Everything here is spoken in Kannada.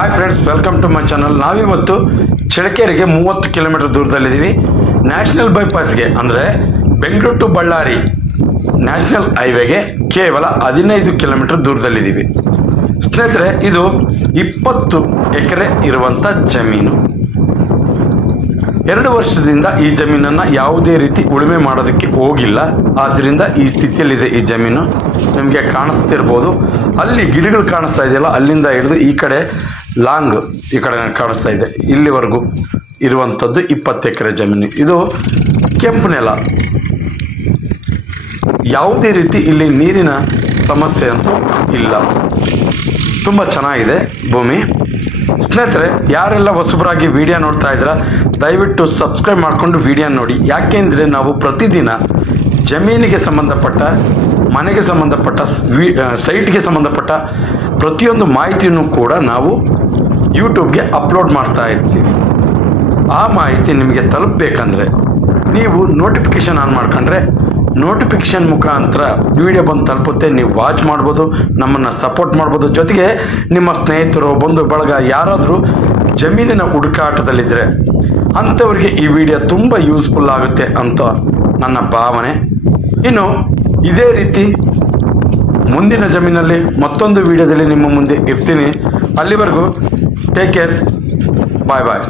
Hi friends, welcome to my channel. ನಾವಿವತ್ತು ಚಳ್ಳಕೆರೆಗೆ 30 ಕಿಲೋಮೀಟರ್ ದೂರದಲ್ಲಿದ್ದೀವಿ. ನ್ಯಾಷನಲ್ ಬೈಪಾಸ್ಗೆ ಅಂದರೆ ಬೆಂಗಳೂರು ಟು ಬಳ್ಳಾರಿ ನ್ಯಾಷನಲ್ ಹೈವೇಗೆ ಕೇವಲ 15 ಕಿಲೋಮೀಟರ್ ದೂರದಲ್ಲಿದ್ದೀವಿ. ಸ್ನೇಹಿತರೆ, ಇದು 20 ಎಕರೆ ಇರುವಂಥ ಜಮೀನು. 2 ವರ್ಷದಿಂದ ಈ ಜಮೀನನ್ನು ಯಾವುದೇ ರೀತಿ ಉಳುಮೆ ಮಾಡೋದಕ್ಕೆ ಹೋಗಿಲ್ಲ. ಆದ್ದರಿಂದ ಈ ಸ್ಥಿತಿಯಲ್ಲಿದೆ ಈ ಜಮೀನು. ನಿಮಗೆ ಕಾಣಿಸ್ತಿರ್ಬೋದು, ಅಲ್ಲಿ ಗಿಡಗಳು ಕಾಣಿಸ್ತಾ ಇದೆಯಲ್ಲ, ಅಲ್ಲಿಂದ ಹಿಡಿದು ಈ ಕಡೆ ಲಾಂಗ್ ಈ ಕಡೆ ಕಾಣಿಸ್ತಾ ಇದೆ, ಇಲ್ಲಿವರೆಗೂ ಇರುವಂಥದ್ದು 20 ಎಕರೆ ಜಮೀನು. ಇದು ಕೆಂಪು ನೆಲ, ಯಾವುದೇ ರೀತಿ ಇಲ್ಲಿ ನೀರಿನ ಸಮಸ್ಯೆ ಅಂತೂ ಇಲ್ಲ. ತುಂಬ ಚೆನ್ನಾಗಿದೆ ಭೂಮಿ. ಸ್ನೇಹಿತರೆ, ಯಾರೆಲ್ಲ ಹೊಸಬರಾಗಿ ವಿಡಿಯೋ ನೋಡ್ತಾ ಇದ್ದೀರಾ, ದಯವಿಟ್ಟು ಸಬ್ಸ್ಕ್ರೈಬ್ ಮಾಡಿಕೊಂಡು ವಿಡಿಯೋ ನೋಡಿ. ಯಾಕೆಂದರೆ ನಾವು ಪ್ರತಿದಿನ ಜಮೀನಿಗೆ ಸಂಬಂಧಪಟ್ಟ, ಮನೆಗೆ ಸಂಬಂಧಪಟ್ಟ, ಸೈಟ್ಗೆ ಸಂಬಂಧಪಟ್ಟ ಪ್ರತಿಯೊಂದು ಮಾಹಿತಿಯನ್ನು ಕೂಡ ನಾವು ಯೂಟ್ಯೂಬ್ಗೆ ಅಪ್ಲೋಡ್ ಮಾಡ್ತಾ ಇರ್ತೀವಿ. ಆ ಮಾಹಿತಿ ನಿಮಗೆ ತಲುಪಬೇಕಂದ್ರೆ ನೀವು ನೋಟಿಫಿಕೇಷನ್ ಆನ್ ಮಾಡ್ಕೊಂಡ್ರೆ ನೋಟಿಫಿಕೇಷನ್ ಮುಖಾಂತರ ವಿಡಿಯೋ ಬಂದು ತಲುಪುತ್ತೆ. ನೀವು ವಾಚ್ ಮಾಡ್ಬೋದು, ನಮ್ಮನ್ನು ಸಪೋರ್ಟ್ ಮಾಡ್ಬೋದು. ಜೊತೆಗೆ ನಿಮ್ಮ ಸ್ನೇಹಿತರು, ಬಂಧು ಬಳಗ ಯಾರಾದರೂ ಜಮೀನಿನ ಹುಡುಕಾಟದಲ್ಲಿದ್ದರೆ ಅಂಥವ್ರಿಗೆ ಈ ವಿಡಿಯೋ ತುಂಬ ಯೂಸ್ಫುಲ್ ಆಗುತ್ತೆ ಅಂತ ನನ್ನ ಭಾವನೆ. ಇನ್ನು ಇದೇ ರೀತಿ ಮುಂದಿನ ಜಮೀನಲ್ಲಿ ಮತ್ತೊಂದು ವಿಡಿಯೋದಲ್ಲಿ ನಿಮ್ಮ ಮುಂದೆ ಇರ್ತೀನಿ. ಅಲ್ಲಿವರೆಗೂ ಟೇಕ್ ಕೇರ್, ಬಾಯ್ ಬಾಯ್.